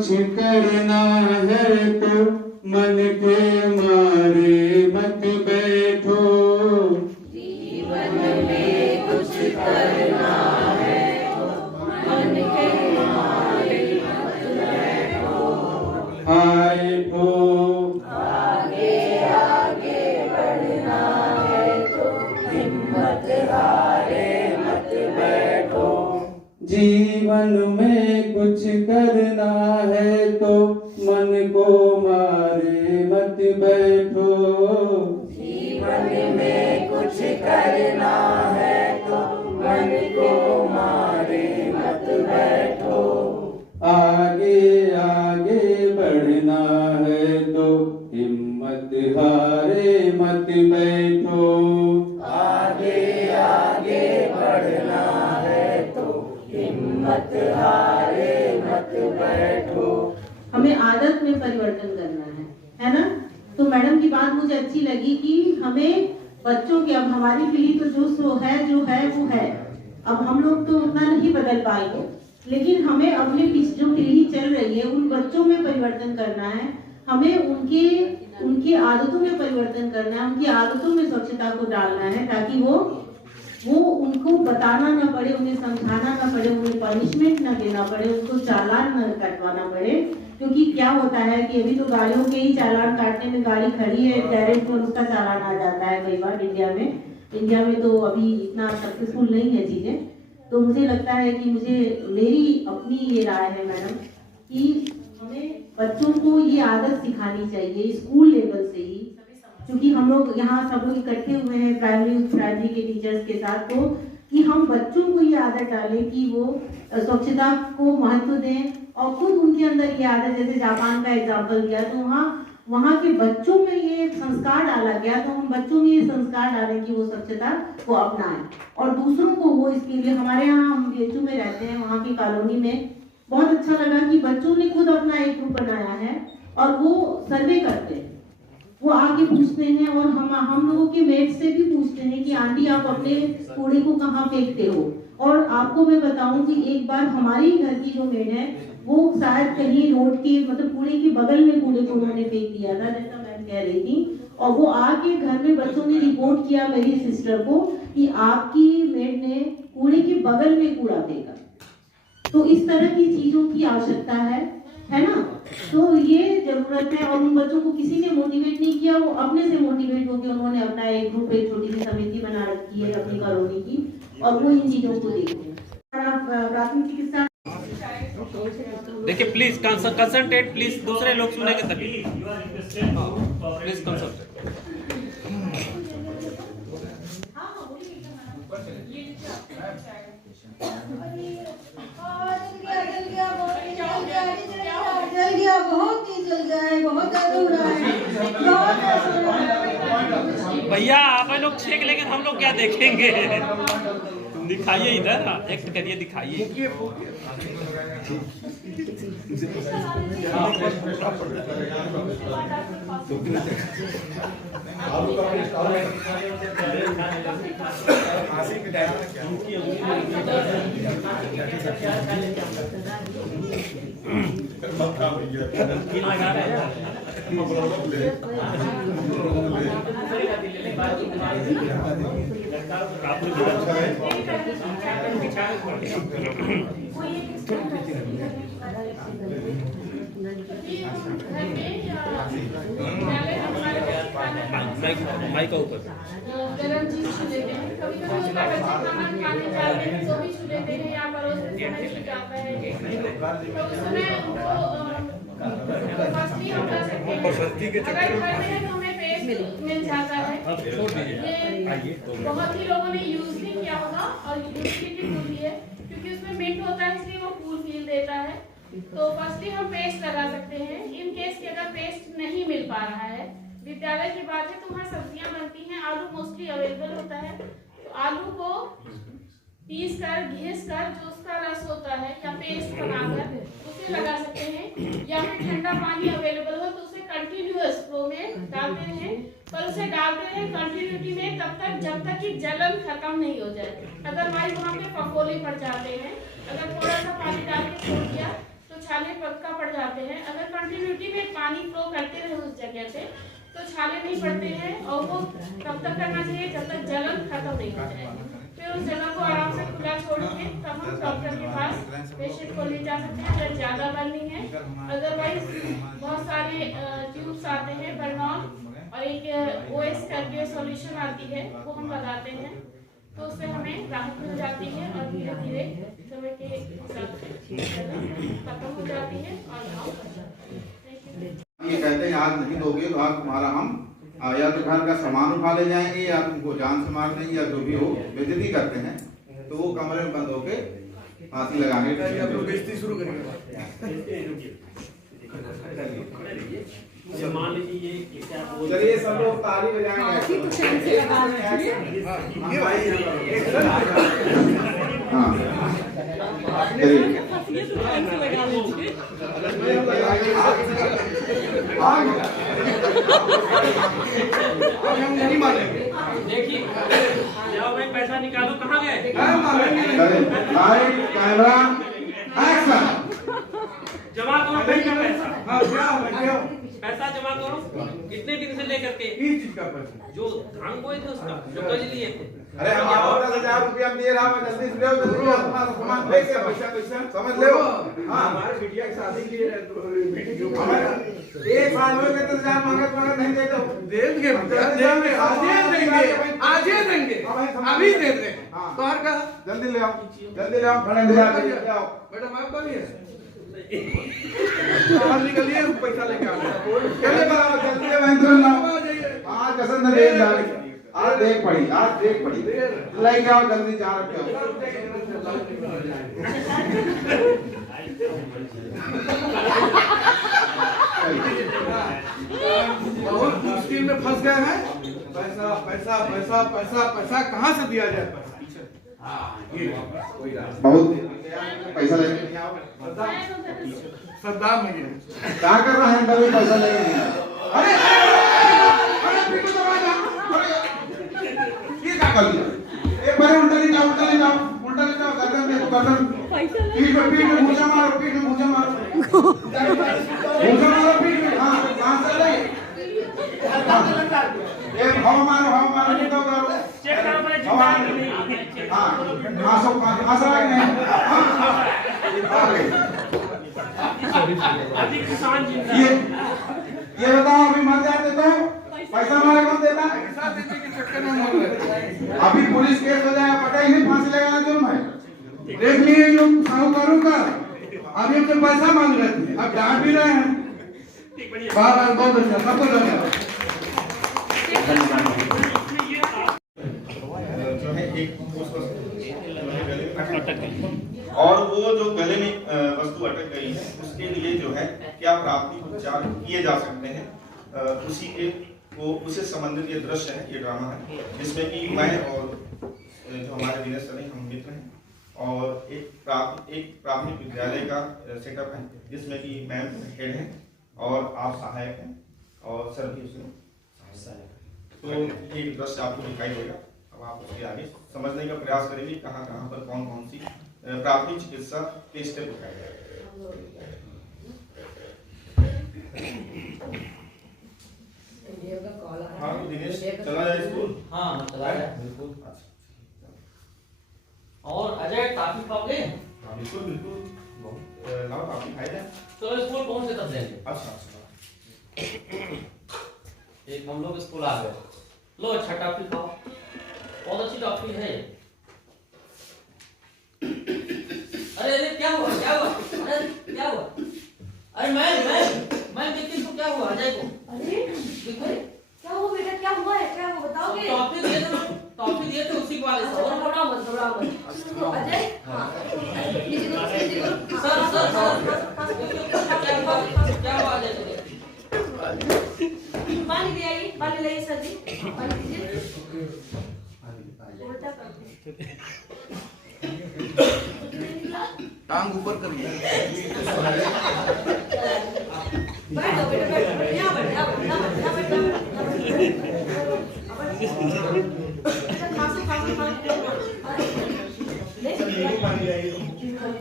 कुछ करना है तो मन के मारे मत बैठो। जीवन में कुछ करना है तो मन के मारे मत बैठो। आए तो आगे आगे बढ़ना है तो हिम्मत हारे मत बैठो। जीवन में कुछ करना है तो मन को मारे मत बैठो। जीवन में कुछ करना है तो मन को मारे मत बैठो। आगे आगे बढ़ना है तो हिम्मत हारे मत बैठो। आगे आगे बढ़ना है तो हिम्मत हारे मत बैठो। हमें आदत में परिवर्तन करना है ना। तो मैडम की बात मुझे अच्छी लगी कि हमें बच्चों के, अब हमारी पीढ़ी तो जो है वो है। अब हम लोग तो उतना नहीं बदल पाएंगे, लेकिन हमें अपनी जो पीढ़ी चल रही है उन बच्चों में परिवर्तन करना है। हमें उनकी आदतों में परिवर्तन करना है, उनकी आदतों में स्वच्छता को डालना है, ताकि वो उनको बताना ना पड़े, उन्हें समझाना ना पड़े, उन्हें पनिशमेंट ना देना पड़े, उनको चालान न कटवाना पड़े। क्योंकि क्या होता है कि अभी तो गाड़ियों के ही चालान काटने में, गाड़ी खड़ी है डायरेक्ट और उसका चालान आ जाता है कई बार इंडिया में तो अभी इतना सक्सेसफुल नहीं है चीजें। तो मुझे लगता है कि मेरी अपनी ये राय है मैडम कि हमें बच्चों को ये आदत सिखानी चाहिए स्कूल लेवल से ही, क्योंकि हम लोग यहाँ सब लोग इकट्ठे हुए हैं प्राइमरी के टीचर्स के साथ, तो कि हम बच्चों को ये आदत डालें कि वो स्वच्छता को महत्व दें और खुद उनके अंदर ये आदत, जैसे जापान का एग्जाम्पल दिया तो वहाँ के बच्चों में ये संस्कार डाला गया, तो हम बच्चों में ये संस्कार डालें कि वो स्वच्छता को अपनाएं और दूसरों को वो इसके लिए। हमारे यहाँ हम BHU में रहते हैं, वहाँ की कॉलोनी में बहुत अच्छा लगा कि बच्चों ने खुद अपना एक ग्रुप बनाया है और वो सर्वे करते हैं, वो आके पूछते हैं और हम लोगों के मेट से भी पूछते हैं कि आंटी आप अपने कूड़े को कहाँ फेंकते हो। और आपको मैं बताऊं कि एक बार हमारी घर की जो मेड है वो शायद कहीं रोड के मतलब कूड़े के बगल में कूड़े को उन्होंने फेंक दिया था, जैसा मैम कह रही थी, और वो आके घर में बच्चों ने रिपोर्ट किया मेरी सिस्टर को कि आपकी मेड ने कूड़े के बगल में कूड़ा फेंका। तो इस तरह की चीजों की आवश्यकता है ना। तो ये जरूरत है और उन बच्चों को किसी ने मोटिवेट नहीं किया, वो अपने से मोटिवेट होकर उन्होंने अपना एक ग्रुप, एक छोटी सी समिति बना रखी है अपनी कॉलोनी की और वो इन चीजों को देखते हैं। प्राथमिक चिकित्सा देखिए प्लीज कंसंट्रेट प्लीज, दूसरे लोग सुनेंगे तभी। Please concentrate. जल गया, बहुत ही जल गया है, बहुत ज्यादा हो रहा है। भैया आप लोग छेक, लेकिन हम लोग क्या देखेंगे? दिखाइए इधर, एक्ट करिए, दिखाइए। माइक ऊपर गरम चीज छू लेते हैं, कभी कभी होता है बच्चे खाना खाने जाते हैं तो भी छू लेते हैं या परोसते समय छू जाता है, तो उसमें उनको फर्स्टली हम कर सकते हैं। अगर करते हैं तो हमें पेस्ट मिल जाता है। ये बहुत ही लोगों ने यूज नहीं किया होगा और यूटिलिटी फुल है क्योंकि उसमें मिंट होता है, इसलिए वो कूल फील देता है। तो फर्स्टली हम पेस्ट लगा सकते हैं। इन केस कि अगर पेस्ट नहीं मिल पा रहा है, विद्यालय की बात है तो वहाँ सब्जियां बनती हैं, आलू मोस्टली अवेलेबल होता है, तो आलू को पीस कर घिस कर जो उसका रस होता है या पेस्ट बनाकर उसे लगा सकते हैं, या फिर ठंडा पानी अवेलेबल हो तो उसे कंटिन्यूअस फ्लो में डालते हैं, पर उसे डालते हैं कंटिन्यूटी में तब तक जब तक कि जलन खत्म नहीं हो जाए। अदरवाइज वहाँ पे फफोले पड़ जाते हैं। अगर थोड़ा सा पानी डाल के छोड़ दिया तो छाले पक्का पड़ जाते हैं। अगर कंटिन्यूटी में पानी फ्लो करते रहे उस जगह पे तो छाले नहीं पड़ते हैं, और वो तब तक करना चाहिए जब तक जलन खत्म नहीं हो जाए। फिर उस जगह को आराम से खुला छोड़ के तब हम डॉक्टर के पास पेशेंट को ले जा सकते हैं अगर ज्यादा बर्निंग है। अदरवाइज बहुत सारे ट्यूब्स आते हैं बर्नॉल और एक ओएस करके सॉल्यूशन आती है, वो हम लगाते हैं, तो उससे हमें राहत मिल जाती है और धीरे धीरे समय के साथ खत्म हो जाती है और घाव बच जाती है। ये कहते हैं आज नहीं दोगे तो आज तुम्हारा हम या तो घर का सामान उठा ले जाएंगे या तुमको जान से मार देंगे या जो भी हो, बेइज्जती करते हैं। तो वो कमरे में बंद होके फांसी लगाने बेइज्जती शुरू करेंगे। मान लीजिए चलिए सब लोग ताली बजाएंगे। हाँ देखिए जाओ भाई पैसा निकालो, कहाँ गए? Camera action. जमा करो पैसा। पैसा जमा करो। कितने दिन से लेकर के चीज का पैसा जो धान बोए थे उसका जो कर्ज लिए थे। अरे हम 10,000 रुपया दे रहा हूँ, जल्दी से ले जल्दी अपना सामान पैसे पैसा समझ ले। हाँ हमारे बिटिया की शादी की एक साल में कितने हजार मांगत नहीं देते देंगे आज देंगे अभी दे दे। तो हर का जल्दी ले आओ खड़े ले आओ मैडम आप बोलिए बाहर निकलिए पैसा लेके आओ जल्दी आज कसम न देख जा आज देख पड़ी लेके आओ जल्दी 4 रुपये बहुत मुश्किल में फंस गए हैं। पैसा पैसा पैसा पैसा पैसा कहाँ से दिया जाए बहुत पैसा लेके आओ। सद्दाम है क्या कर रहा है अंदर पैसा लेके अरे ये क्या कर लिया एक बार उल्टा ले जाओ गर्दन देखो गर्दन पीठ में मुझे मारो पीठ में हाँ सांस ले एक हवा मारो निकाल करो चेक करो मेरे हवा जिंदा हाँ सब आशा नहीं अधिक किसान जिंदा। ये बताओ अभी मर जाते तो पैसा हमारे कौन देता? पैसा देने के चक्कर में मर रहे। अभी पुलिस केस हो जाएगा पता ही नहीं, फांसी लगाना जुर्म है। देख लिए लोग साहूकारों का अभी हमसे पैसा मांग रहे थे, अब डांट भी रहे हैं। बार बहुत अच्छा सबको धन्यवाद। जो है एक और वो जो गले में वस्तु अटक गई है उसके लिए जो है क्या प्राथमिक उपचार किए जा सकते हैं, उसी के वो उससे संबंधित ये दृश्य है, ये ड्रामा है जिसमें कि मैं और जो हमारे दिनेश सर हम मित्र हैं और एक प्राथमिक विद्यालय का सेटअप है जिसमें कि मैम हेड हैं और आप सहायक हैं और सर भी उसमें तो ये दृश्य आपको दिखाई देगा। अब आप उसके आगे समझने का प्रयास करेंगे कहाँ कहाँ पर कौन कौन सी प्राथमिक चिकित्सा के स्टेप उठाए गए। हाँ दिनेश चला जाए स्कूल। हाँ चला जाए बिल्कुल। और अजय काफी पाओगे? हाँ बिल्कुल बिल्कुल लाओ काफी खाए जाए। तो स्कूल कौन से तब देंगे? अच्छा एक हम लोग स्कूल आ गए। लो अच्छा टॉफी खाओ, बहुत अच्छी टॉफी है। अरे अरे क्या हुआ अरे क्या हुआ? अरे मैं देखिए तो क्या हुआ अजय को? अरे देखो क्या हुआ बेटा, क्या हुआ है, क्या हुआ बताओगे? टॉफी दिए थे उसी वाले से। अच्छा घबराओ मत तो अजय हाँ सर क्या हुआ अजय को? पानी ले आइए, पानी लाइए सर जी, पानी दीजिए। उल्टा करके टांग ऊपर करिए। बैठो बेटा बैठो, यहाँ बैठो यहाँ बैठो खांसी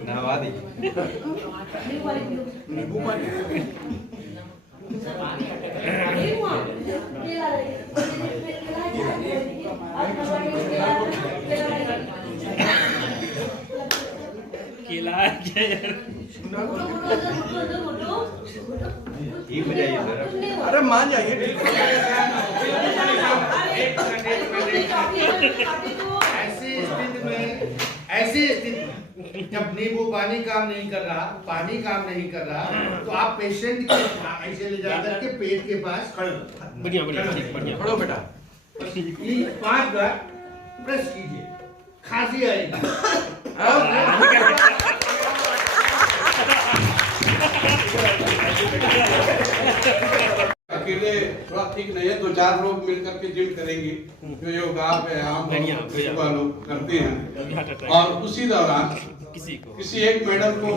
नहवा दी। केला ठीक हो जाइए सर। अरे मान जाइए। ऐसी स्थिति जब नींबू पानी काम नहीं कर रहा, पानी काम नहीं कर रहा, तो आप पेशेंट को ऐसे ले जाकर के पेट के पास खड़े बढ़िया बढ़िया बढ़िया खड़ो बेटा। 5 बार प्रेस कीजिए, खांसी आएगी। अकेले थोड़ा ठीक नहीं है, 2-4 लोग मिलकर के जिम करेंगे, जो योगा व्यायाम लोग करते हैं। और उसी दौरान किसी एक मैडम को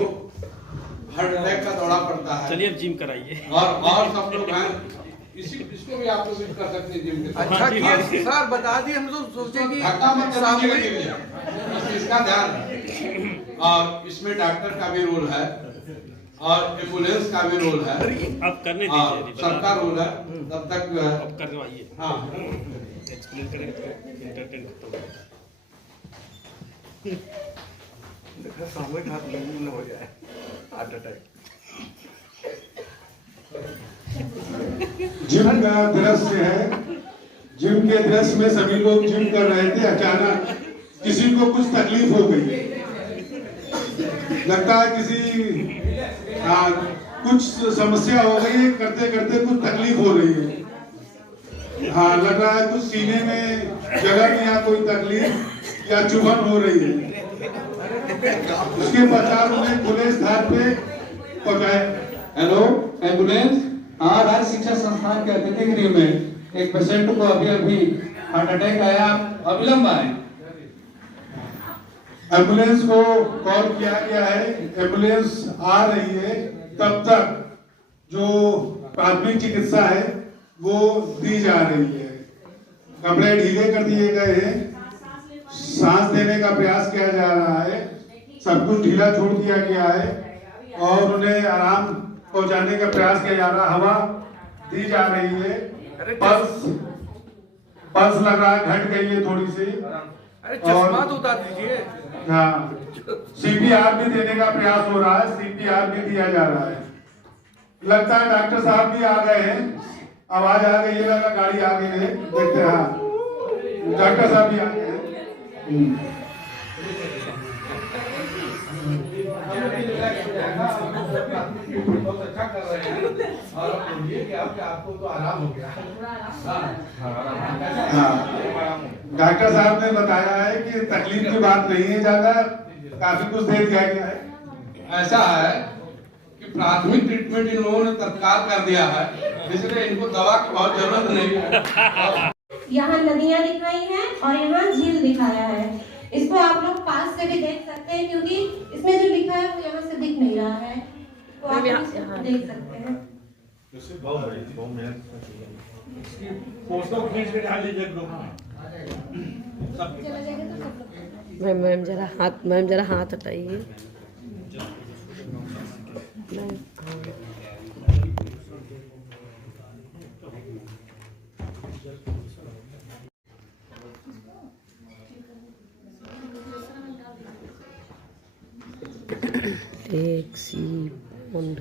हार्ट अटैक का दौरा पड़ता है। चलिए अब जिम कराइए। और सब लोग हैं, इसको भी आप लोग कर सकते हैं जिम के। अच्छा किया सर, बता दिए। हम तो सोचे कि धक्का मत कीजिएगा, बस इसका ध्यान रखें। और इसमें डॉक्टर का भी रोल है और एम्बुलेंस का भी रोल है। अब करने हाँ, दीजिए, सबका रोल है। तब तक जो है अब करवाइए। हाँ एक्सप्लेन करेंगे तो एंटरटेन तो सामूहिक हाथ न हो जाए हार्ट अटैक। जिम का दृश्य है। जिम के दृश्य में सभी लोग जिम कर रहे थे, अचानक किसी को कुछ तकलीफ हो गई। लगता है किसी कुछ समस्या हो गई है, करते करते कुछ तकलीफ हो रही है। हाँ, लग रहा है कुछ सीने में जलन या कोई तकलीफ या चुभन हो रही है। उसके पश्चात उन्हें खुले स्थान पे पहुंचाए। Hello ambulance. हाँ, राज्य शिक्षा संस्थान के अतिथि गृह में एक पेशेंट को अभी हार्ट अटैक आया, अविलंब आए। एम्बुलेंस को कॉल किया गया है, एम्बुलेंस आ रही है। तब तक जो प्राथमिक चिकित्सा है वो दी जा रही है। कपड़े ढीले कर दिए गए हैं, सांस लेने का प्रयास किया जा रहा है, सब कुछ ढीला छोड़ दिया गया है और उन्हें आराम पहुंचाने का प्रयास किया जा रहा है। हवा दी जा रही है। पल्स लग रहा है, घट गई है थोड़ी सी। अरे चश्मा तो उतार दीजिए। हाँ, CPR भी देने का प्रयास हो रहा है, CPR भी दिया जा रहा है। लगता है डॉक्टर साहब भी आ गए हैं, आवाज आ गई है, लगा गाड़ी आ गई है। देखते हैं, हाँ डॉक्टर साहब भी आ गए हैं। बहुत अच्छा कर रहे हैं और ये कि आपको तो आराम हो गया। हाँ, डॉक्टर साहब ने बताया है कि तकलीफ की बात नहीं है, ज्यादा काफी कुछ दे दिया गया है। ऐसा है कि प्राथमिक ट्रीटमेंट इन लोगों ने तत्काल कर दिया है, इसलिए इनको दवा की बहुत जरूरत नहीं है। यहाँ नदियाँ दिखाई हैं और यहाँ झील दिखाया है। इसको आप लोग पास से भी देख सकते हैं, क्योंकि इसमें जो लिखा है वो यहाँ से दिख नहीं रहा है, तो आप इसको देख सकते हैं। फोटो खींच के डाल दीजिए ग्रुप में। मैम जरा हाथ हटाइए। टैक्सी बंद।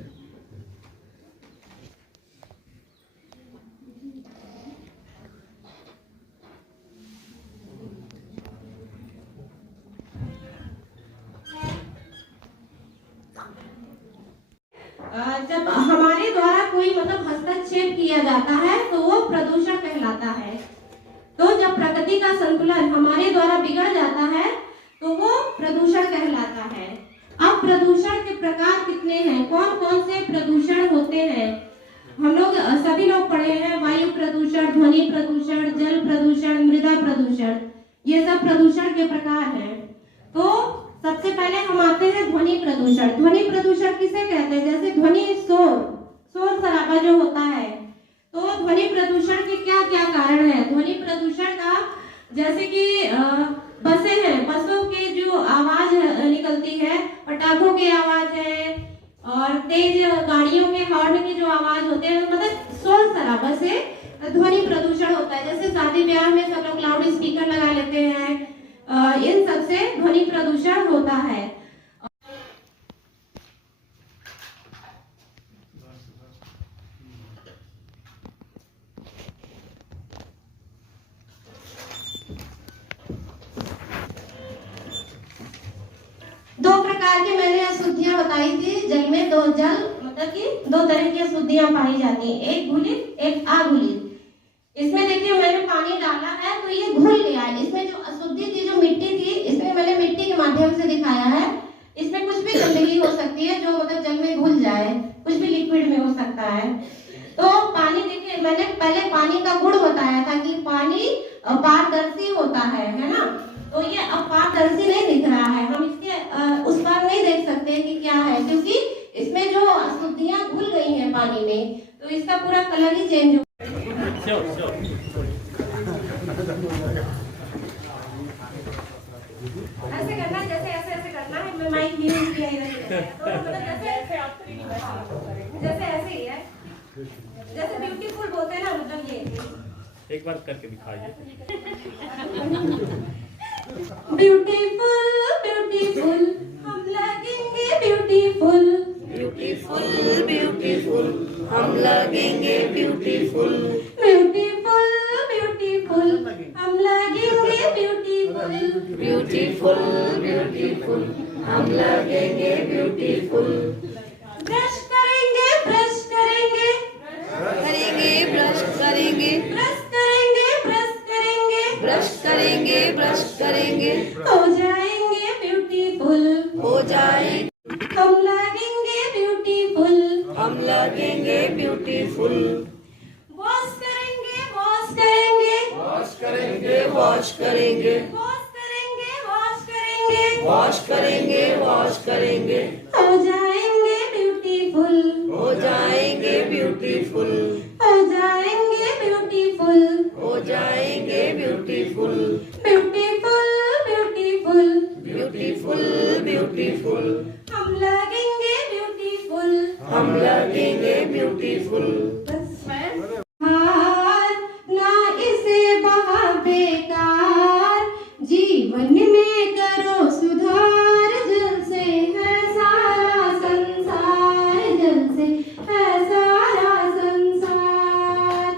जब हमारे द्वारा कोई हस्तक्षेप किया जाता है तो वो प्रदूषण कहलाता है। तो जब प्रकृति का संतुलन हमारे द्वारा बिगड़ जाता है तो वो प्रदूषण कहलाता है। अब प्रदूषण के प्रकार कितने हैं, कौन कौन से प्रदूषण होते हैं, हम लोग सभी लोग पढ़े हैं। वायु प्रदूषण, ध्वनि प्रदूषण, जल प्रदूषण, मृदा प्रदूषण, ये सब प्रदूषण के प्रकार हैं। तो सबसे पहले हम आते हैं ध्वनि प्रदूषण। ध्वनि प्रदूषण किसे कहते हैं? जैसे ध्वनि शोर शराबा जो होता है, तो ध्वनि प्रदूषण के क्या क्या कारण है? ध्वनि प्रदूषण का जैसे कि बसें हैं, बसों के जो आवाज चलती है, पटाखों की आवाज है और तेज गाड़ियों के हॉर्न की जो आवाज होते हैं, मतलब शोर शराबा से ध्वनि प्रदूषण होता है। जैसे शादी ब्याह में सब लोग लाउड स्पीकर लगा लेते हैं, इन सब से ध्वनि प्रदूषण होता है। दो प्रकार की मैंने अशुद्धियां बताई थी। जल में दो जल मतलब कि दो तरह की अशुद्धियां पाई जाती हैं, एक घुलित एक अघुलित। इसमें देखिए मैंने पानी डाला है तो ये घुल गया है। इसमें जो अशुद्धि थी, जो मिट्टी थी, इसमें मैंने मिट्टी के माध्यम से दिखाया है। इसमें कुछ भी गंदगी हो सकती है जो मतलब जल में घुल जाए, कुछ भी लिक्विड में हो सकता है। तो पानी देखिए, मैंने पहले पानी का गुण बताया था कि पानी पारदर्शी होता है ना। तो ये अब पारदर्शी नहीं दिख रहा है, हम इसके उस पार नहीं देख सकते कि क्या है, क्योंकि इसमें जो अशुद्धियां घुल गई हैं पानी में, तो इसका पूरा कलर ही चेंज हो। ऐसे करना है, जैसे ऐसे ऐसे करना है। मैं माइक भी यूज किया इधर, तो मतलब जैसे ऐसे ही है, जैसे ब्यूटीफुल बोलते हैं ना, मतलब ये एक बार करके दिखाइए। ब्यूटीफुल ब्यूटीफुल हम लगेंगे ब्यूटीफुल, ब्यूटीफुल ब्यूटीफुल हम लगेंगे ब्यूटीफुल, ब्यूटीफुल ब्यूटीफुल हम लगेंगे ब्यूटीफुल, ब्यूटीफुल ब्यूटीफुल हम लगेंगे ब्यूटीफुल। ब्रश करेंगे ब्रश करेंगे करेंगे ब्रश करेंगे, ब्रश करेंगे ब्रश करेंगे, ब्रश करेंगे ब्रश करेंगे, हो जाएंगे ब्यूटीफुल, हो जाएंगे हम लगेंगे ब्यूटीफुल, हम लगेंगे ब्यूटीफुल। वॉश करेंगे वॉश करेंगे, वॉश करेंगे वॉश करेंगे, वॉश करेंगे वॉश करेंगे, वॉश करेंगे वॉश करेंगे, हो जाएंगे ब्यूटीफुल, हो जाएंगे ब्यूटीफुल, हो जाएंगे ब्यूटीफुल, हो जाएंगे beautiful, beautiful beautiful beautiful beautiful हम लगेंगे ब्यूटीफुल, हम लगेंगे ब्यूटीफुल। हार ना इसे बहा बेकार, जीवन में करो सुधार, जल से है सारा संसार, जल से है सारा संसार,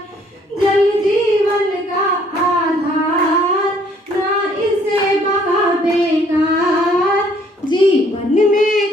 जल जीवन का आधार, ना इसे बहा बेकार, जीवन में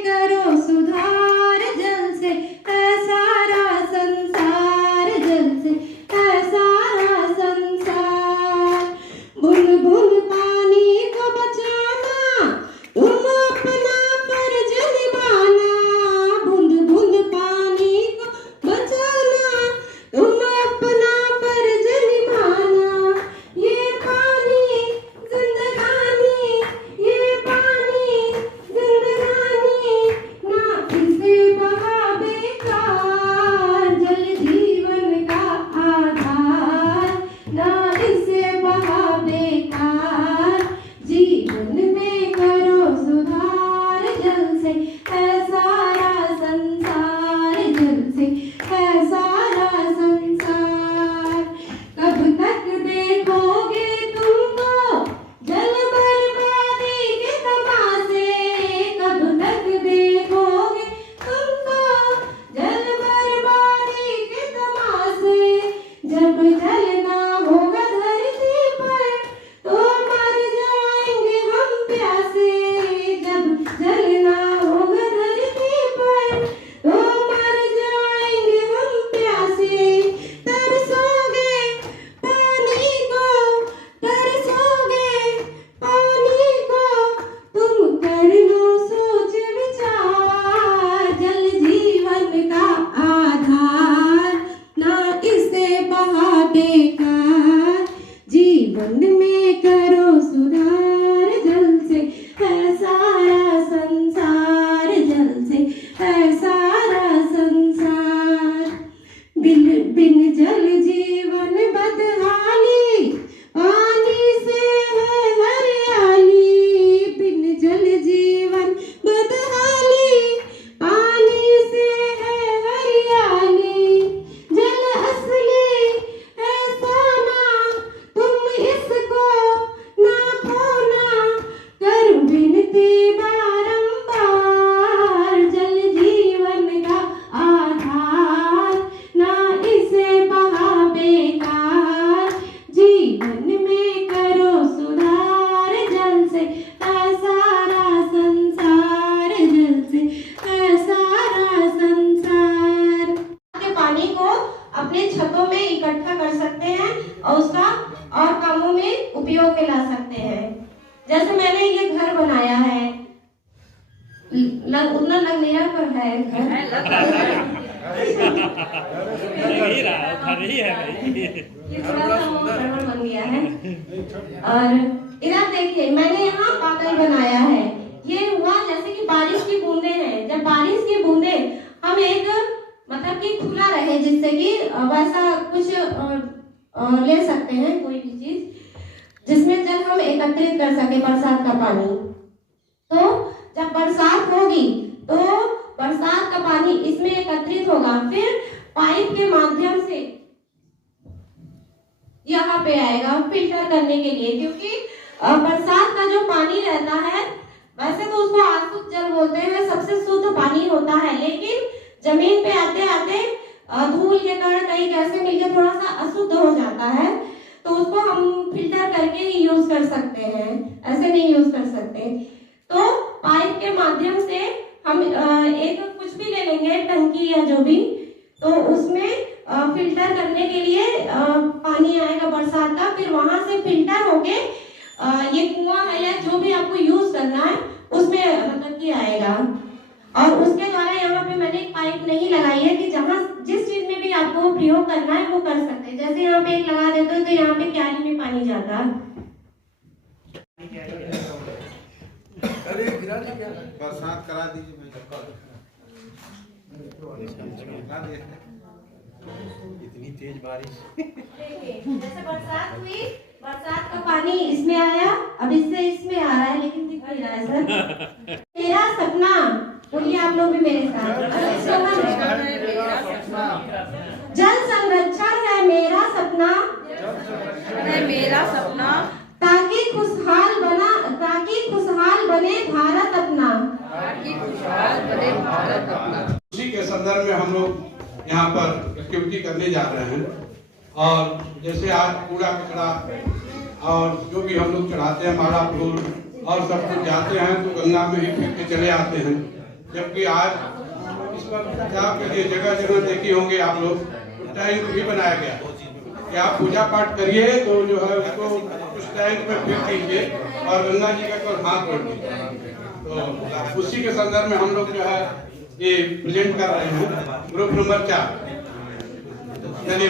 घर बनाया है, उतना लग नहीं रहा पर है घर। ये थोड़ा सा वो गड़बड़ बन गया है। और इधर देखिए मैंने यहाँ पागल बनाया है। ये हुआ जैसे कि बारिश की बूंदे हैं, जब बारिश की बूंदे हम एक मतलब कि खुला रहे जिससे कि वैसा कुछ ले सकते हैं कोई भी चीज जिसमें जल हम एकत्रित कर सके, बरसात का पानी। तो जब बरसात होगी तो बरसात का पानी इसमें एकत्रित होगा, फिर पाइप के माध्यम से यहाँ पे आएगा फिल्टर करने के लिए, क्योंकि बरसात का जो पानी रहता है वैसे तो उसको आशुद्ध जल बोलते हैं, सबसे शुद्ध पानी होता है, लेकिन जमीन पे आते आते धूल के कारण कहीं कैसे मिलकर थोड़ा सा अशुद्ध हो जाता है, तो उसको हम फिल्टर करके ही यूज कर सकते हैं, ऐसे नहीं यूज कर सकते। तो पाइप के माध्यम से हम एक कुछ भी ले लेंगे, टंकी या जो भी, तो उसमें फिल्टर करने के लिए पानी आएगा बरसात का, फिर वहां से फिल्टर होके ये कुआं है या जो भी आपको यूज करना है उसमें मतलब कि आएगा। और उसके द्वारा यहाँ पे मैंने एक पाइप नहीं लगाई है कि जहाँ जिस चीज में भी आपको प्रयोग करना है वो कर सकते हैं। जैसे यहाँ पे एक लगा देते हो तो यहाँ पे क्यारी में पानी जाता है। बरसात करा दीजिए इतनी तेज बारिश। जैसे बरसात हुई, बरसात का पानी इसमें आया, अब इससे इसमें आ रहा है लेकिन दिख नहीं रहा है सर। मेरा सपना बोलिए आप लोग भी मेरे साथ, जल संरक्षण है मेरा सपना, मेरा सपना, ताकि खुशहाल बने भारत अपना, उसी के संदर्भ में हम लोग यहाँ पर एक्टिविटी करने जा रहे हैं। और जैसे आज कूड़ा कचरा और जो भी हम लोग चढ़ाते हैं, माला फूल और सब कुछ जाते हैं तो गंगा में ही फेंक के चले आते हैं, जबकि आज इस पर बचाव के लिए जगह जगह देखी होंगे आप लोग, टैंक भी बनाया गया कि आप पूजा पाठ करिए तो जो है उसको उस टैंक में फेंक दीजिए और गंगा जी का हाथ जोड़ दीजिए। तो उसी के संदर्भ में हम लोग जो है ये प्रेजेंट कर रहे हैं। ग्रुप नंबर 4 चलिए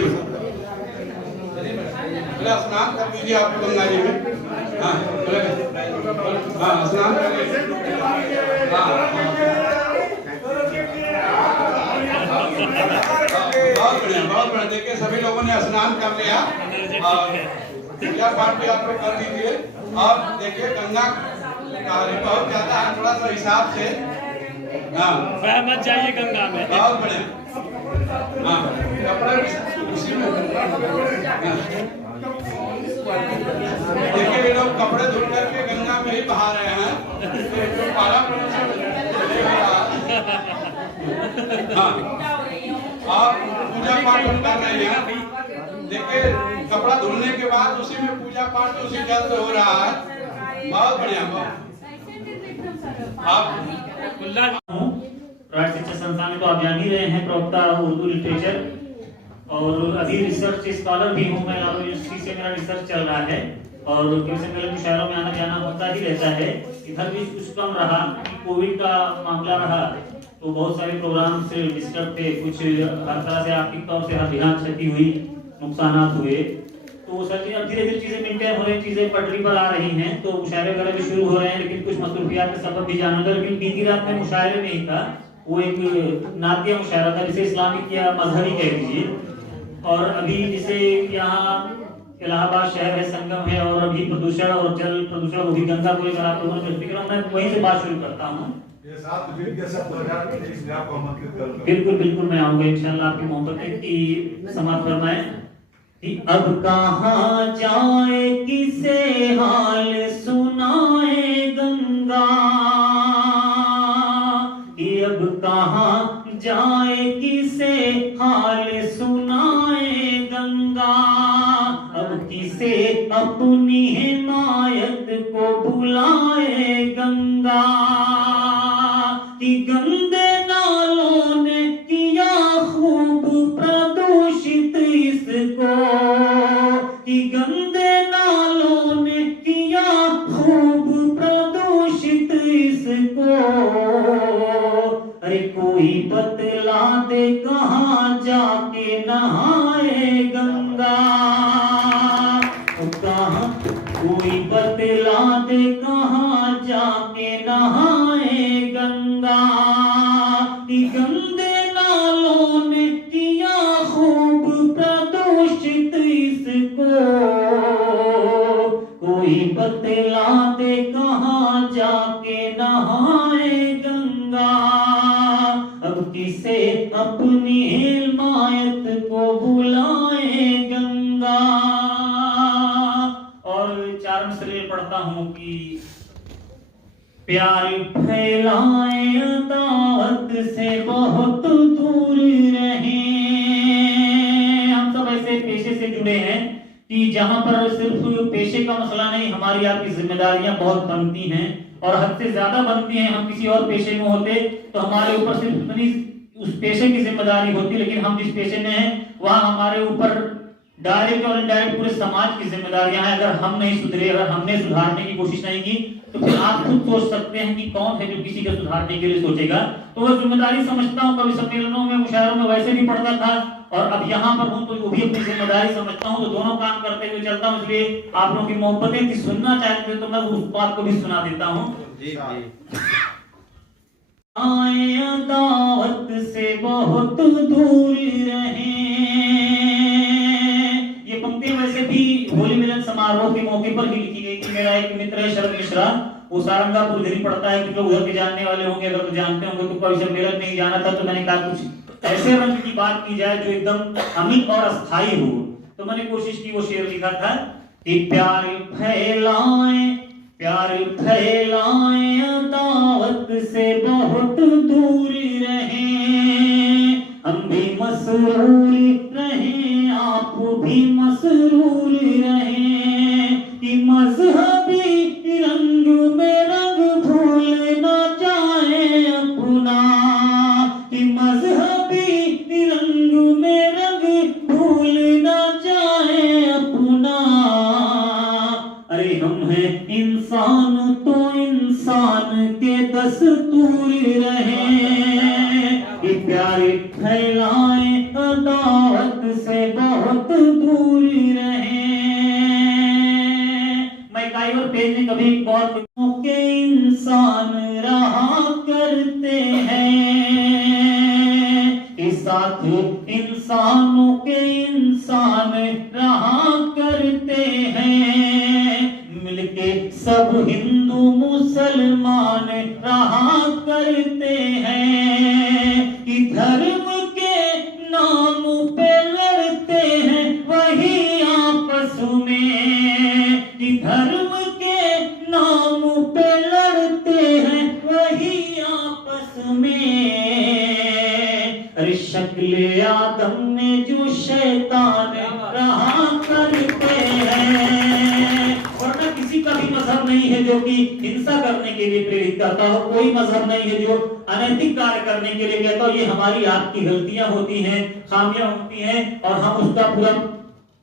स्नान कर लीजिए आप गंगा जी में। हाँ स्नान कर लीजिए। बहुत बढ़िया। देखिए सभी लोगों ने स्नान कर लिया और पूजा पाठ भी आप लोग कर लीजिए। और देखिए गंगा बहुत ज्यादा है, थोड़ा सा हिसाब से मत जाइए गंगा में। बहुत बढ़िया। हाँ कपड़ा उसी में देखिए ये लोग कपड़े धुल करके गंगा में ही बहा रहे हैं। जो पारा हाँ और पूजा पाठ हम कर रहे हैं। देखिए कपड़ा धुलने के बाद उसी में पूजा पाठ उसी जल से हो रहा है। बहुत बढ़िया। आप राष्ट्रीय शिक्षा संस्थान में तो आप जान ही रहे हैं, प्रवक्ता उर्दू लिटरेचर और अभी रिसर्च स्कॉलर भी हूँ मैं। लाहौर यूनिवर्सिटी से मेरा रिसर्च चल रहा है और मेरे मुशायरों में आना जाना होता ही रहता है। इधर भी कुछ कम रहा, कोविड का मामला रहा तो बहुत सारे प्रोग्राम से डिस्टर्ब थे, कुछ हर तरह से आर्थिक तौर से हर बिना क्षति हुई, नुकसान हुए। तो सर जी अब धीरे धीरे चीजें मेंटेन हो रही, चीजें पटरी पर आ रही हैं, तो मुशायरे वगैरह भी शुरू हो रहे हैं, लेकिन कुछ मसरूफियात के सबब भी जाना था। लेकिन बीती रात में मुशायरे में ही था, वो एक नातिया मुशायरा था जिसे इस्लामिक या मजहबी कह दीजिए। और अभी जैसे यहाँ इलाहाबाद शहर है, संगम है और अभी प्रदूषण और जल प्रदूषण वो भी गंगा को लेकर आप लोगों ने मैं वहीं से बात शुरू करता हूँ। बिल्कुल बिल्कुल मैं आऊंगा इंशाल्लाह आपकी मोहब्बत की समाप्त फरमाए कि अब कहाँ जाए किसे हाल सुनाए गंगा, कि अब कहाँ जाए किसे हाल सुनाए गंगा, अब किसे अपनी हिमायत को बुलाए गंगा, कि गंदे नालों ने किया खूब प्रदूषित इसको, कि गंदे नालों ने किया खूब प्रदूषित कोई बतला दे कहाँ जाके नहाए गंगा, कहाँ कोई बतला दे कहाँ जाके नहाए गंगा, गंदे नालों ने किया खूब प्रदूषित इसको, कोई बतला दे कहाँ जाके नहाए गंगा, अब किसे अपनी हिमायत को बुलाए गंगा। और चार मिसरे पढ़ता हूँ कि प्यार फैलाए अदावत से बहुत दूर रहे। हम सब ऐसे पेशे से जुड़े हैं कि जहां पर सिर्फ पेशे का मसला नहीं, हमारी आपकी जिम्मेदारियां बहुत बनती हैं और हद से ज्यादा बनती हैं। हम किसी और पेशे में होते तो हमारे ऊपर सिर्फ इतनी उस पेशे की जिम्मेदारी होती, लेकिन हम जिस पेशे में हैं वहां हमारे ऊपर डायरेक्ट और इनडायरेक्ट पूरे समाज की जिम्मेदारियां हैं। अगर हम नहीं सुधरे, अगर हमने सुधारने की कोशिश नहीं की, तो फिर आप खुद सोच सकते हैं कि कौन है जो किसी को सुधारने के लिए सोचेगा। तो वो जिम्मेदारी समझता हूँ, कभी सम्मेलनों में मुशायरों में वैसे भी पढ़ता था और अब यहाँ पर हूँ तो वो भी अपनी जिम्मेदारी समझता हूँ, तो दोनों काम करते हुए चलता हूँ। इसलिए आप लोगों की मोहब्बतें की सुनना चाहते तो मैं उस बात को भी सुना देता हूँ। आए दावत से बहुत दूर रहे। ये पंक्ति वैसे भी होली मिलन समारोह के मौके पर ही लिखी गई थी। मेरा एक मित्र है शरद मिश्रा, वो सारंगापुर इधर ही पढ़ता है, कुछ लोग उधर के जानने वाले होंगे, अगर तो जानते होंगे तो कभी सम्मेलन नहीं जाना था, तो मैंने कहा कुछ ऐसे रंग की बात की जाए जो एकदम अमित और अस्थायी हो। तो मैंने कोशिश की, वो शेर लिखा था कि प्यार फैलाए दावत से बहुत दूर रहे, हम भी मसरूर रहे, आप भी मसरूर रहे, कि मजहबी रंग में रंग भूल न जाए अपना, कि मजहबी रंग में रंग भूल न जाए अपना। अरे हम हैं इंसान तो इंसान के दस्तूर रहे, कि प्यार फैलाए अदावत से बहुत दूर रहे। मैं कई और पेज में कभी गौर के इंसान रहा करते हैं, इस साथ इंसानों के इंसान रहा करते हैं, मिलके सब हिंदू मुसलमान रहा करते हैं, कि धर्म के नाम पे लड़ते हैं वही आपस में, कि धर्म के नाम पे लड़ते हैं वही आपस में। अरे शक्ल आदम में जो शैतान रहा करते हैं, वरना किसी का भी मजहब नहीं है जो कि हिंसा करने के लिए प्रेरित करता हो, कोई मजहब नहीं है जो अनैतिक कार्य करने के लिए कहता हो। ये हमारी आपकी गलतियां होती हैं, खामियां होती हैं और हम उसका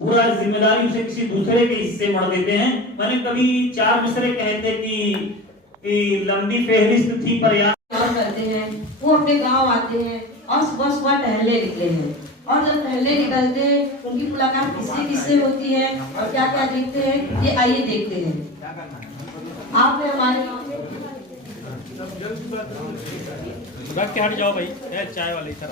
पूरा जिम्मेदारी उसे किसी दूसरे के हिस्से मर देते हैं। मैंने कभी चार मिसरे कहते कि लंबी फहरिस्त थी पर याद करते हैं, वो अपने गांव आते हैं और सुबह सुबह टहलने निकले हैं, और जब टहलने निकलते हैं उनकी मुलाकात किससे होती है और क्या क्या देखते हैं, ये आइए देखते हैं। आपने हमारे रख के हट जाओ भाई, चाय वाले इधर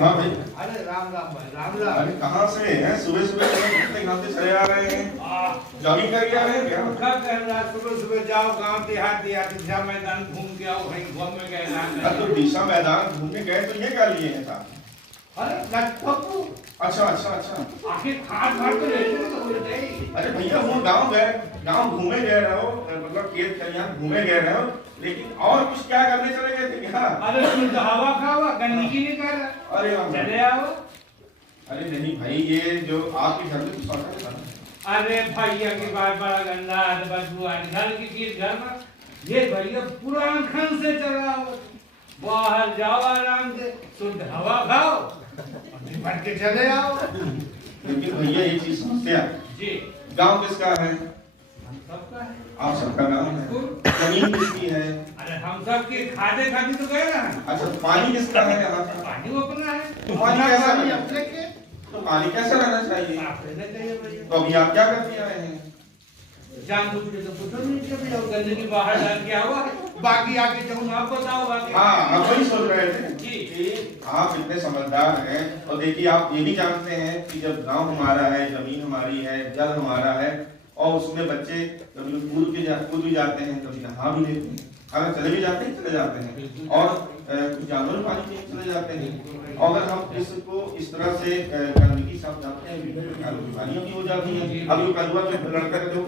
हाँ भाई। अरे राम राम भाई, राम राम। अरे कहाँ से हैं? सुबह सुबह घूमते घामते चले आ रहे हैं, जॉगिंग करके आ रहे हैं क्या? क्या कर रहा है? सुबह सुबह जाओ गांव देहात दिशा मैदान घूम के आओ, कहीं घूम में गए। तो दिशा मैदान घूमने गए तो ये क्या लिए हैं साहब? अरे अच्छा अच्छा अच्छा, आखिर खाट खाट तो नहीं। अरे भैया वो गांव घूमे गए रहो, मतलब खेत खलिहान घूमे गए रहो, लेकिन और कुछ क्या करने चले गए थे क्या? अरे तुम हवा खावा गंदगी नहीं कर रहा। अरे चले आओ। अरे नहीं भाई, ये जो आपके घर में कुछ आता है। अरे भैया की बात बड़ा गंदा है, बदबू आ घर की चीज घर में, ये भैया पुरान खन से चला हो, बाहर जाओ आराम से, शुद्ध हवा खाओ, निपट के चले आओ। लेकिन भैया एक चीज समझते हैं जी, गांव किसका है? सबका है। आप सबका गांव है। जमीन किसकी है? अरे हम सब की खाते खाते तो गए ना। अच्छा, पानी किसका है? यहाँ पानी वो अपना है। तो पानी कैसा पानी है? अपने के तो पानी कैसा रहना चाहिए? आप रहना चाहिए भैया। तो अभी आप क्या करते आए हैं? जानबूझ के तो कुछ नहीं किया भैया, गंदगी बाहर डाल के आवा है। बाकी आगे जब आप बताओ बाकी। हाँ, हम वही सोच रहे थे जी कि आप इतने समझदार हैं और देखिए आप ये भी जानते हैं कि जब गांव हमारा है, जमीन हमारी है, जल हमारा है और उसमें बच्चे कभी कूद भी जाते हैं, कभी नहा भी लेते हैं, अगर चले भी जाते हैं चले जाते हैं और कुछ जानवर पानी में चले जाते हैं। अगर हम इसको इस तरह से गंदगी सब जाते हैं बीमारियां भी हो जाती हैं। अब ये कलुआ जो लड़का का जो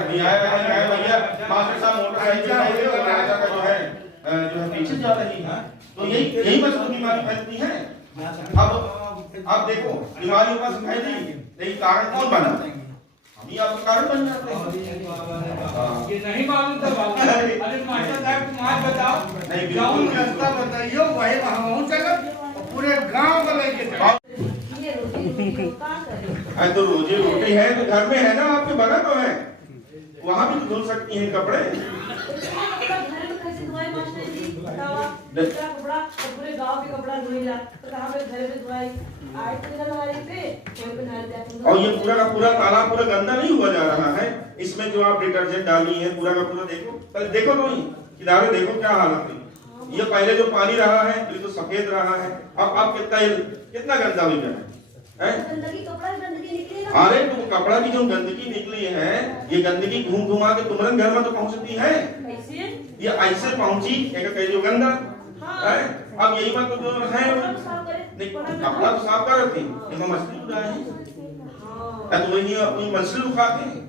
भैया मास्टर साहब मोटरसाइकिल का जो है पीछे जा रही है, तो यही बस बीमारी फैलती है। अब देखो बीमारियों का फैली, लेकिन कारण कौन बना? हम ही आपका कारण बन जाते हैं। ये नहीं मालूम था बाबू। अरे मास्टर साहब तुम आज बताओ। नहीं गाँव बिल्कुल रास्ता बताइए, वही वहाँ चलो पूरे गांव को लेके जाओ। तो रोजी रोटी है तो घर में है ना, आपके बना तो है, वहाँ भी धुल सकती हैं कपड़े। पूरे गांव के कपड़ा धोइला तो कहां पे घर में धोई आज तो हमारे पे कोई बना दिया। और ये पूरा का पूरा तालाब पूरा गंदा नहीं हुआ जा रहा है। इसमें जो आप डिटर्जेंट डाली है पूरा का पूरा देखो, पहले देखो तो ही किनारे देखो क्या हालत है। ये पहले जो पानी रहा है ये तो सफेद रहा है, अब कितना गंदा हो गया है। गंदगी कपड़ा गंदगी निकली ना। अरे तो कपड़ा की जो गंदगी निकली है, ये गंदगी घूम घुमा के तुम्हारे घर में तो पहुंचती है। कैसे? ये ऐसे पहुंची एक जो गंदा है। अब यही बात तो है, कपड़ा तो साफ कर रही थी, मछली उड़ाए तो वही मछली उठाते हैं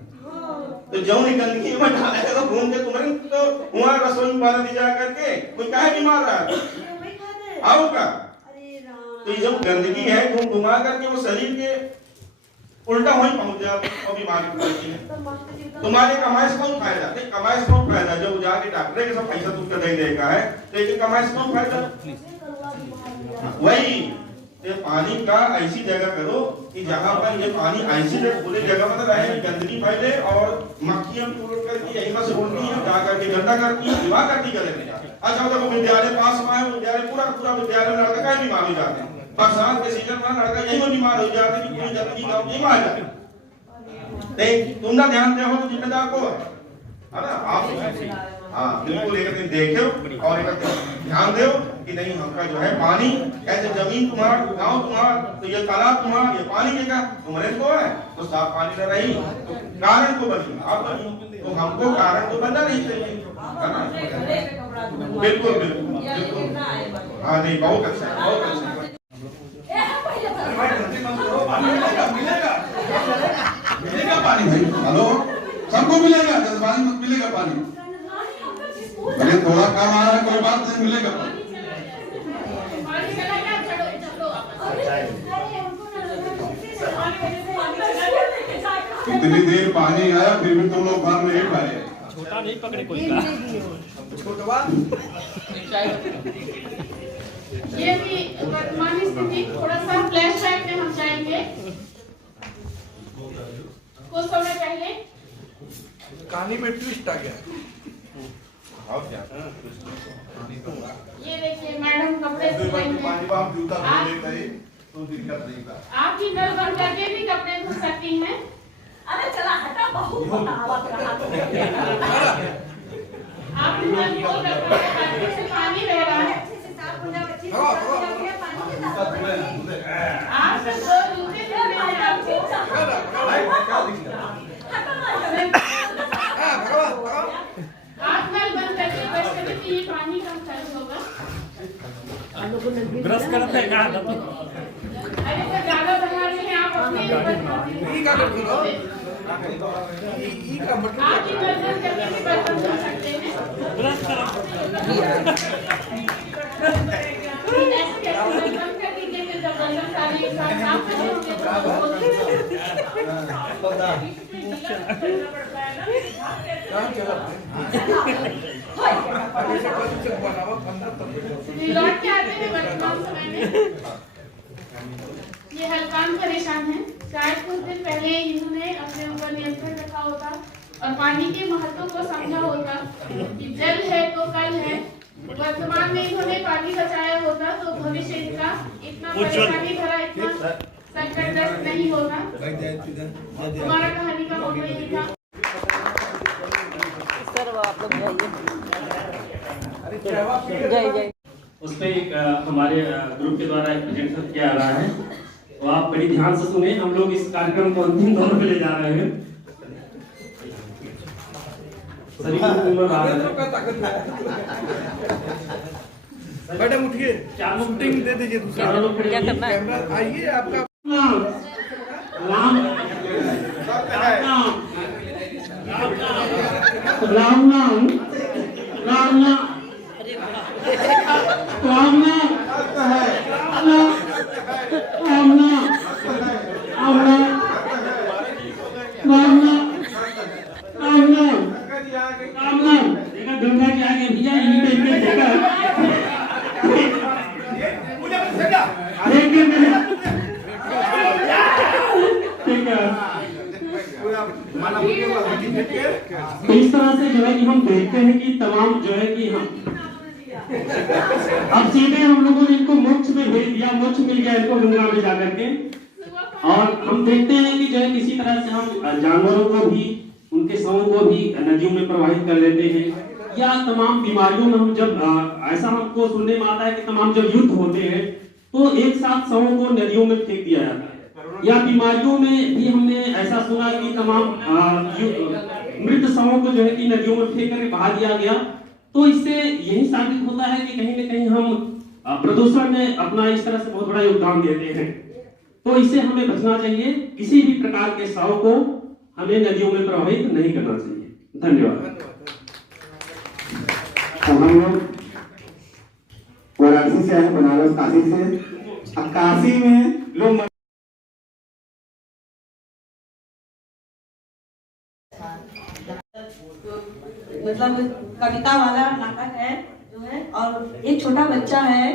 तो जो नहीं गंदगी में डाले तो घूम के तुम्हारे तो वहाँ रसोई में पानी जा करके कोई काहे बीमार रहा है आओ का। तो ये जो गंदगी है घूम घुमा करके वो शरीर के उल्टा वहीं पहुंच जाती और बीमारी पड़ती है। तुम्हारे कमाई से कौन फायदा? नहीं कमाई से कौन फायदा? जब जाके डॉक्टर के सब पैसा तुमको दे देगा है, लेकिन कमाई से कौन फायदा? वही ये पानी का ऐसी जगह करो कि जहाँ पर ये पानी ऐसी पूरे जगह मतलब रहे, गंदगी फैले और मक्खियां उड़ करके यहीं पर से उड़ती हैं, जा करके गंदा करती है, बीमार करती है। अच्छा देखो विद्यालय पास में है, विद्यालय पूरा विद्यालय में लड़का कहीं बीमार हो जाते हैं। बरसात के सीजन में लड़का यही में बीमार हो जाता है कि पूरी गंदगी गाँव में आ जाए। तुम ना ध्यान दे हो जिम्मेदार को है ना आप। हाँ बिल्कुल एक दिन देखो और एक दिन ध्यान दो कि नहीं हमका जो है पानी ऐसे जमीन तुम्हारा, गांव तुम्हारा, तो ये तालाब तुम्हारा, ये पानी के का तुम्हारे को है तो साफ पानी न रही तो कारण को बनी आप बनी, तो हमको कारण तो बनना नहीं चाहिए है ना। बिल्कुल बिल्कुल बिल्कुल हाँ नहीं बहुत अच्छा है, बहुत अच्छा है। मिलेगा पानी भाई, हेलो सबको मिलेगा, जज्बानी मत मिलेगा पानी। अरे थोड़ा काम आ रहा है कोई बात नहीं, मिलेगा पानी। इतनी देर पानी आया फिर भी तुम लोग भर नहीं पाए। छोटा नहीं पकड़े कोई का छोटवा ये भी वर्तमान स्थिति थोड़ा सा फ्लैशबैक में हम जाएंगे। कुछ समय पहले कहानी में ट्विस्ट आ गया। ये देखिए मैडम कपड़े धो रही हैं। आप भी नल बंद करके भी कपड़े धो सकती हैं। अरे चला हटा बहुत बतावत रहा आप भी नल खोल रखा है, अच्छे से पानी रह रहा है। आप सब दो जूते धोने हैं आप नल बंद करके बस करें कि ये पानी कम खर्च होगा। ब्रश करते हैं कहाँ था? अरे तो ज्यादा बना रहे हैं आप अपने ई का कर दो, ई का मतलब आप ही नल बंद करके भी बर्तन धो सकते हैं। ब्रश करो। ऐसे कैसे नल बंद कर दीजिए फिर जब बर्तन सारे एक साथ साफ करने होंगे काम चला लौट के आते हैं वर्तमान समय में। ये हल्कान परेशान है। शायद कुछ दिन पहले इन्होंने अपने ऊपर नियंत्रण रखा होता और पानी के महत्व को समझा होता कि जल है तो कल है। वर्तमान में इन्होंने पानी बचाया होता तो भविष्य इनका इतना परेशानी भरा, इतना संकटग्रस्त नहीं होता। हमारा कहानी का मौका यही था। उस पर एक हमारे ग्रुप के द्वारा एक प्रेजेंटेशन किया रहा है, तो आप बड़ी ध्यान से सुने। हम लोग इस कार्यक्रम को अंतिम दौर पे ले जा रहे हैं। सभी मैडम उठिए, शूटिंग दे दीजिए दूसरा। क्या करना है? कैमरा आइए आपका। राम नाम गंगा जी आगे भैया यहीं पे देखा तो इस तरह से जो है कि हम देखते हैं कि तमाम जो है कि हम अब सीधे हम लोगों ने इनको मोक्ष में भेज दिया, मोक्ष मिल गया इनको गंगा में जाकर के। और हम देखते हैं कि जो है किसी तरह से हम जानवरों को भी, उनके शवों को भी नदियों में प्रवाहित कर देते हैं, या तमाम बीमारियों में हम जब ऐसा हमको सुनने में आता है कि तमाम जब युद्ध होते हैं तो एक साथ शवों को नदियों में फेंक दिया जाता है। या बीमारियों में भी हमने ऐसा सुना कि तमाम मृत शवों को जो है कि नदियों में फेंक कर बहा दिया गया। तो इससे यही साबित होता है कि कहीं न कहीं हम प्रदूषण में अपना इस तरह से बहुत बड़ा योगदान देते हैं। तो इससे हमें बचना चाहिए, किसी भी प्रकार के शव को हमें नदियों में प्रवाहित नहीं करना चाहिए। धन्यवाद। हम लोग वाराणसी से आए, बनारस काशी से। अब काशी में लोग मतलब कविता वाला नाटक है जो है, और एक छोटा बच्चा है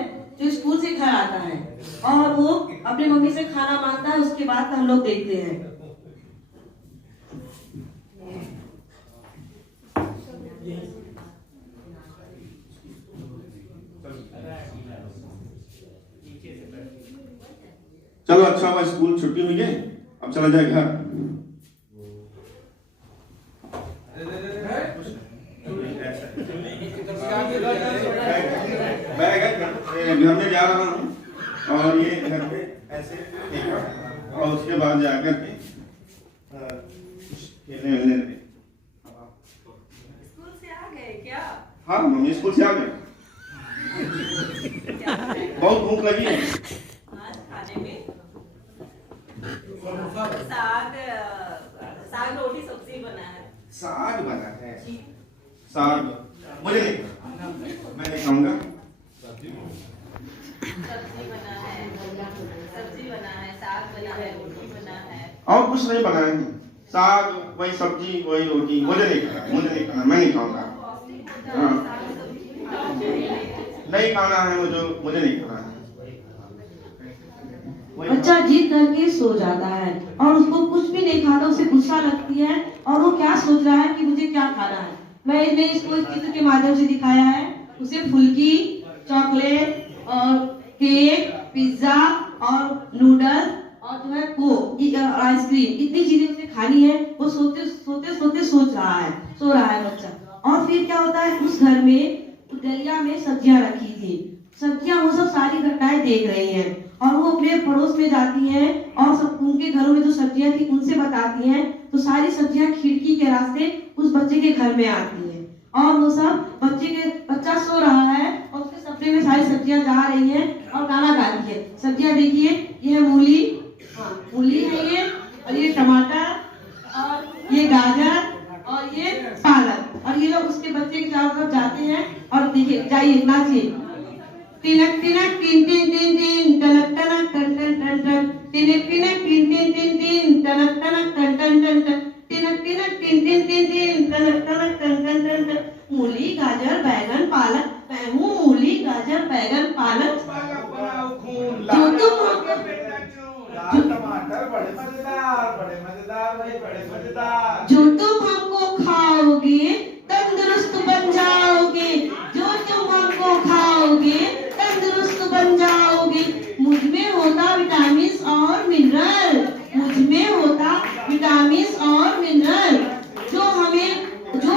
जो स्कूल से घर आता है और वो अपनी मम्मी से खाना मांगता है, उसके बाद हम लोग देखते हैं। चलो अच्छा हुआ स्कूल छुट्टी हुई है, अब चला जाए घर। मैं घर में जा रहा हूँ और ये घर पे ऐसे और उसके बाद जाकर के खेलने वेलने लगे। स्कूल से आ गए क्या? हाँ मम्मी स्कूल से आ गए। बहुत भूख लगी है। आज खाने में साग रोटी सब्जी बना है। साग बना है? साग मुझे नहीं, मैं नहीं खाऊंगा। सब्जी बना है, साग बना है, रोटी बना है। और कुछ नहीं बनाया है, साग वही सब्जी वही रोटी। मुझे नहीं खाना, मुझे नहीं खाना, मैं नहीं खाऊंगा। हाँ नहीं खाना है मुझे नहीं खाना है। बच्चा जिद करके सो जाता है और उसको कुछ भी नहीं खाता, उसे गुस्सा लगती है और वो क्या सोच रहा है कि मुझे क्या खाना है। मैंने इसको इस चित्र के माध्यम से दिखाया है। उसे फुल्की, चॉकलेट और केक, पिज्जा और नूडल्स और जो है कोक, आइसक्रीम, इतनी चीजें उसे खानी है। वो सोते सोते सो रहा है बच्चा। और फिर क्या होता है, उस घर में डलिया में सब्जियां रखी थी, सब्जियां वो सब सारी घटनाएं देख रही हैं और वो अपने पड़ोस में जाती हैं और सब उनके घरों में जो सब्जियां थी उनसे बताती हैं। तो सारी सब्जियां खिड़की के रास्ते उस बच्चे के घर में आती हैं और वो सब बच्चा सो रहा है और उसके सपने में सारी सब्जियां जा रही हैं और गाना गा रही है। सब्जियां देखिए, ये है मूली, मूली है ये, और ये टमाटर और ये गाजर और ये पालक। और ये लोग उसके बच्चे के चारों तरफ जाते हैं और देखिए, जाइए नाचिए। तिनक तिनक टिन टिन टिन टिन, टनक टनक टन टन टन टन, तिनक तिनक टिन टिन टिन टिन, टनक टनक टन टन टन टन, तिनक तिनक टिन टिन टिन टिन, टनक टनक टन टन टन टन। मूली गाजर बैगन पालक, मूली गाजर बैगन पालक, जो तुम बड़े मजेदार भाई, बड़े मजेदार। जो तुम हमको खाओगे तंदुरुस्त बन जाओगे, जो तुम हमको खाओगे तंदुरुस्त बन जाओगे। मुझ में होता विटामिन और मिनरल, मुझ में होता विटामिन और मिनरल जो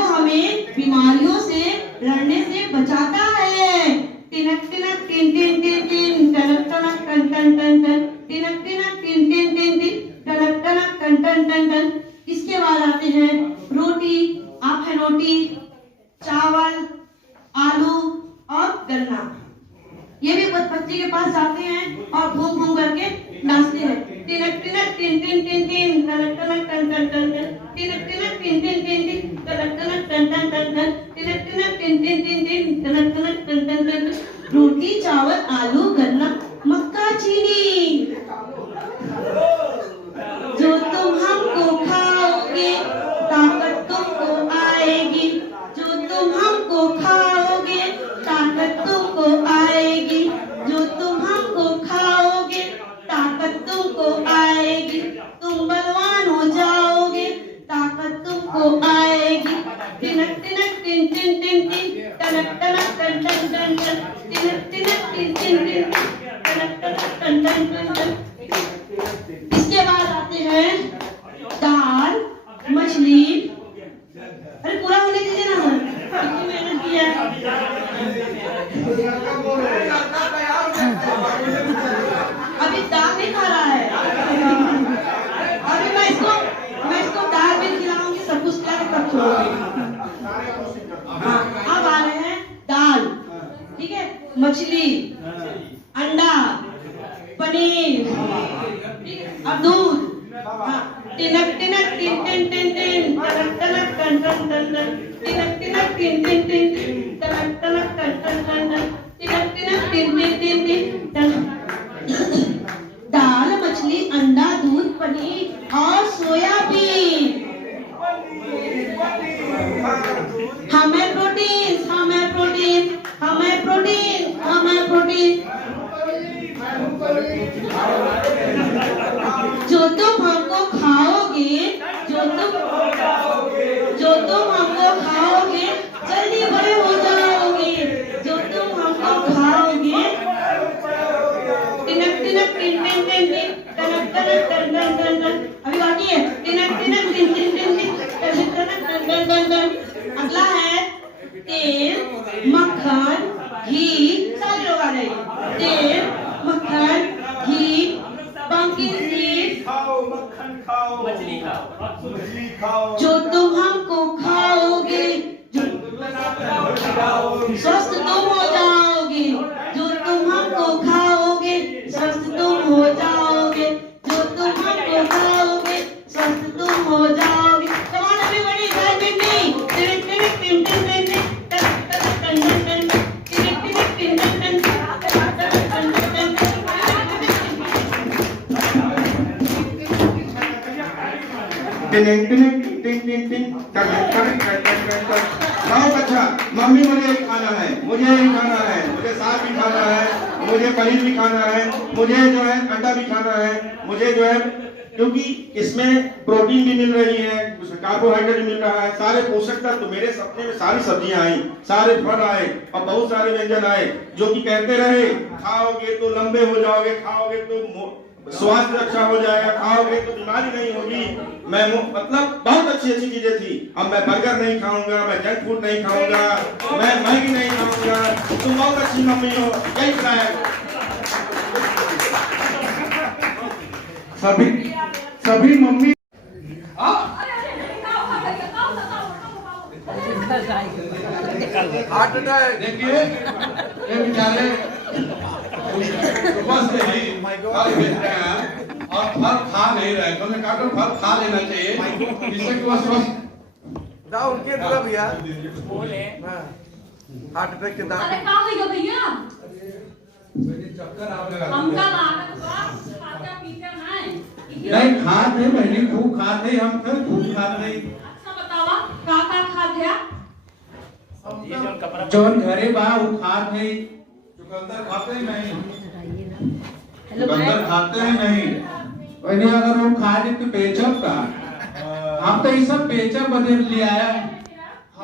हमें बीमारियों से लड़ने से बचाता है। टिनक टिनक टिन टिन टिन टिन, टनक टनक टन टन टन टन, टिनक टिनक टिन टिन टिन टिन, टनक टनक टन टन टन टन। इसके बाद आते हैं रोटी। आप है रोटी, चावल, आलू और गन्ना। ये भी बच्चे के पास जाते हैं और घूम घूम करके नाचते हैं। टिनक टिनक टिन टिन टिन टिन, टनक टनक टन टन टन टन, टिनक टिनक टिन टिन टिन टिन, टनक टनक टन टन टन टन, टिनक टिनक टिन टिन टिन टिन, टनक टनक टन टन टन टन। रोटी, चावल, आलू, गन्ना, मक्का, चीनी। जो तुम हमको खाओगे ताकत तुमको आएगी, जो तुम हमको खाओगे ताकत तुमको आएगी, जो तुम हमको खाओगे ताकत तुमको आएगी। तुम बलवान हो जाओगे ताकत तुमको आएगी। टिनक टिनक टिन टिन टिन टिन, टनक टनक टन टन टन टन, टिनक टिनक टिन टिन टिन टिन, टनक टनक टन टन टन टन। इसके बाद आते हैं दाल, मछली। अरे पूरा होने दीजिए ना सर, कितनी मेहनत की है। अभी दाल नहीं खा रहा है, अभी मैं इसको दाल भी खिलाऊंगी, सब कुछ खिला के तब छोड़ूंगी। अब आ रहे हैं दाल, ठीक है, मछली, अंडा, पनीर, और दूध। टिनक टिनक टिन टिन टिन टिन, टनक टनक टन टन टन टन, टिनक टिनक टिन टिन टिन टिन, टनक टनक टन टन टन टन, टिनक टिनक टिन टिन टिन टिन टन। दाल, मछली, अंडा, दूध, पनीर और सोयाबीन। हमें प्रोटीन, हमें प्रोटीन, हमें प्रोटीन, हमें प्रोटीन। जो तुम हमको खाओगे, जो तुम हमको खाओगे जल्दी बड़े हो जाओगे, जो तुम हमको खाओगे। टिनक टिनक टिन टिन टिन टिन, टनक टनक टन टन टन टन। अभी बाकी है टिनक टिनक टिन टिन टिन टिन, टनक टनक टन टन टन टन। अगला है तेल, मक्खन, घी। सारे लोग आ जाइए। तेल, मक्खन, घी, पंपकिन सीड, मछली खाओ। जो तुम हमको खाओगे स्वस्थ तुम हो जाओगे, जो तुम हमको खाओगे स्वस्थ तुम हो जाओगे, जो तुम हमको खाओगे स्वस्थ तुम हो जाओगे। Come on everybody, guys with me. Tin tin tin tin tin tin, tan tan tan tan tan, tin tin tin tin tin, tan tan tan tan tan। टिन टिन टिन टिन टिन, टन टन टन टन टन। खाओ बच्चा, मम्मी मुझे ये खाना है, मुझे ये खाना है, मुझे साग भी खाना है, मुझे पनीर भी खाना है, मुझे जो है अंडा भी खाना है, मुझे जो है, क्योंकि इसमें प्रोटीन भी मिल रही है, कार्बोहाइड्रेट भी मिल रहा है, सारे पोषक तत्व। तो मेरे सपने में सारी सब्जियां आई, सारे फल आए और बहुत सारे व्यंजन आए जो कि कहते रहे खाओगे तो लंबे हो जाओगे, खाओगे तो स्वास्थ्य अच्छा हो जाएगा, खाओगे तो बीमारी नहीं होगी। मैं मतलब बहुत अच्छी अच्छी चीजें थी। अब मैं बर्गर नहीं खाऊंगा, मैं जंक फूड नहीं खाऊंगा, मैं मैगी नहीं खाऊंगा। तुम बहुत अच्छी मम्मी हो, यही बताया। सभी मम्मी हार्ट अटैक। देखिए ये बेचारे सुबह से ही फल बेच रहे हैं और फल खा नहीं रहे। तो मैं कहता हूँ फल खा लेना चाहिए, जिससे कि वह स्वस्थ। दाऊ उनके तरफ भैया हार्ट अटैक के दाऊ। अरे कहाँ गई हो भैया? चक्कर आप लगा हमका लागत बा, खाते पीते नहीं। नहीं खाते, मैंने खूब खाते, हम सब खूब खाते। अच्छा बतावा का खाते? जौन घरे बा वो खाते, चुकंदर खाते नहीं, चुकंदर खाते हैं नहीं, वही अगर वो खा ली तो बेचब का हम तो ये सब बेचब बदल लिया है।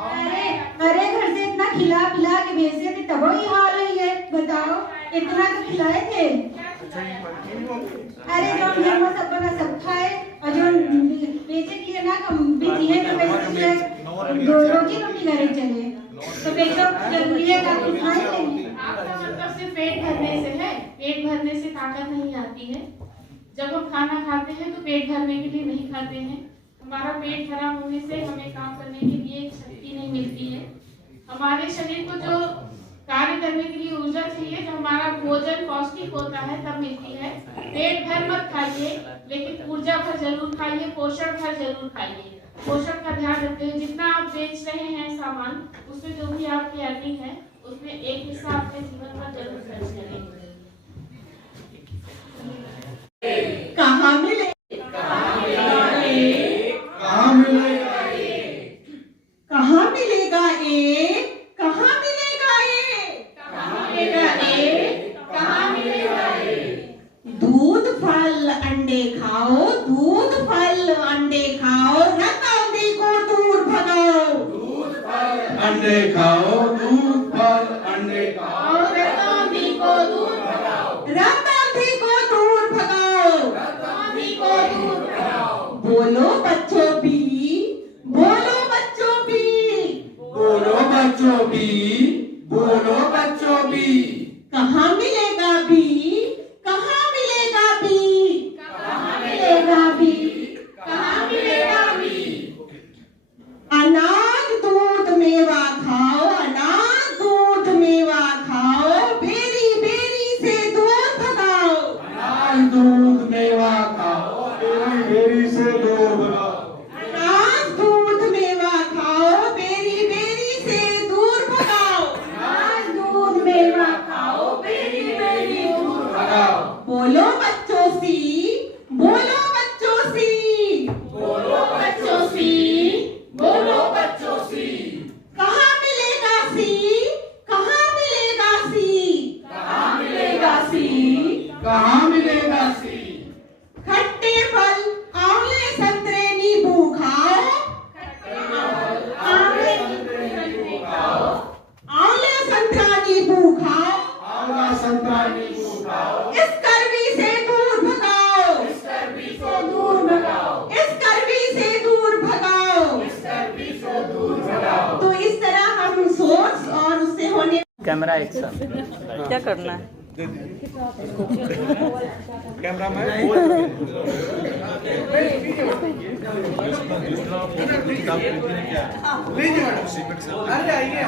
अरे घर से इतना खिला पिला के भेजे थे तब ही हाल हुई है, बताओ इतना तो खिलाए थे। अरे जो घर में सब बना सब खाए और जो बेचे के लिए ना कम बेची है तो वैसे रोजी रोटी करे चले तो बेचो जरूरी है का कुछ खाए नहीं। आपका मतलब सिर्फ पेट भरने से है, पेट भरने से ताकत नहीं आती है। जब हम खाना खाते हैं तो पेट भरने के लिए नहीं खाते हैं। हमारा पेट भरा होने से हमें काम करने के लिए शक्ति नहीं मिलती है। हमारे शरीर को जो कार्य करने के लिए ऊर्जा चाहिए, जो हमारा भोजन पौष्टिक होता है तब मिलती है। पेट भर मत खाइए, लेकिन ऊर्जा भर जरूर खाइए, पोषण भर जरूर खाइए। पोषण का ध्यान रखते हुए जितना आप बेच रहे हैं सामान, उसमें जो भी आपकी अर्निंग है उसमें एक हिस्सा अपने जीवन पर जरूर खर्च करें। कहाँ मिले कहाँ मिलेगा ये कहाँ मिलेगा ये कहाँ मिलेगा ये कहाँ मिलेगा ये कहाँ मिलेगा ये? दूध फल अंडे खाओ, दूध फल अंडे खाओ, रतौंधी को दूर भगाओ। दूध फल अंडे खाओ, दूध फल अंडे खाओ, रतौंधी को दूर भगाओ, रतौंधी को दूर भगाओ, रतौंधी को दूर भगाओ। बोलो बच्चों भी, बोलो बच्चों भी, बोलो बच्चों भी, बोलो बच्चों भी। कहाँ मिलेगा भी, कहाँ मिलेगा भी, कहाँ मिलेगा भी, कहाँ मिलेगा भी? अनाज दूध मेवा खाओ, अनाज दूध मेवा खाओ, बेरी बेरी से दूर भगाओ। अनाज दूध मेवा खाओ, बेरी बेरी से दूर भगाओ। अनाज दूध मेवा खाओ, बेरी बेरी से दूर भगाओ। अनाज दूध मेवा खाओ, बेरी बेरी दूर भगाओ। बोलो बच्चों सी, बोलो बच्चों सी, बोलो बच्चों सी, बोलो बच्चों सी। कहाँ मिलेगा सी, कहाँ मिलेगा सी, कहाँ मिलेगा सी, कहाँ मिलेगा सी? खट्टे फल आंवले संतरे नींबू खाओ, आंवले संतरे खाओ, आंवले संतरा नींबू खाओ, आंवला संतरा नींबू खाओ, इस करवी से दूर भगाओ, इस करवी से दूर भगाओ, इस करवी से दूर भगाओ। इस करवी से दूर भगाओ। तो इस तरह हम सोर्स और उससे होने कैमरा एक्शन क्या करना है? कैमरा मैन लीजिए मैडम, अरे आइए।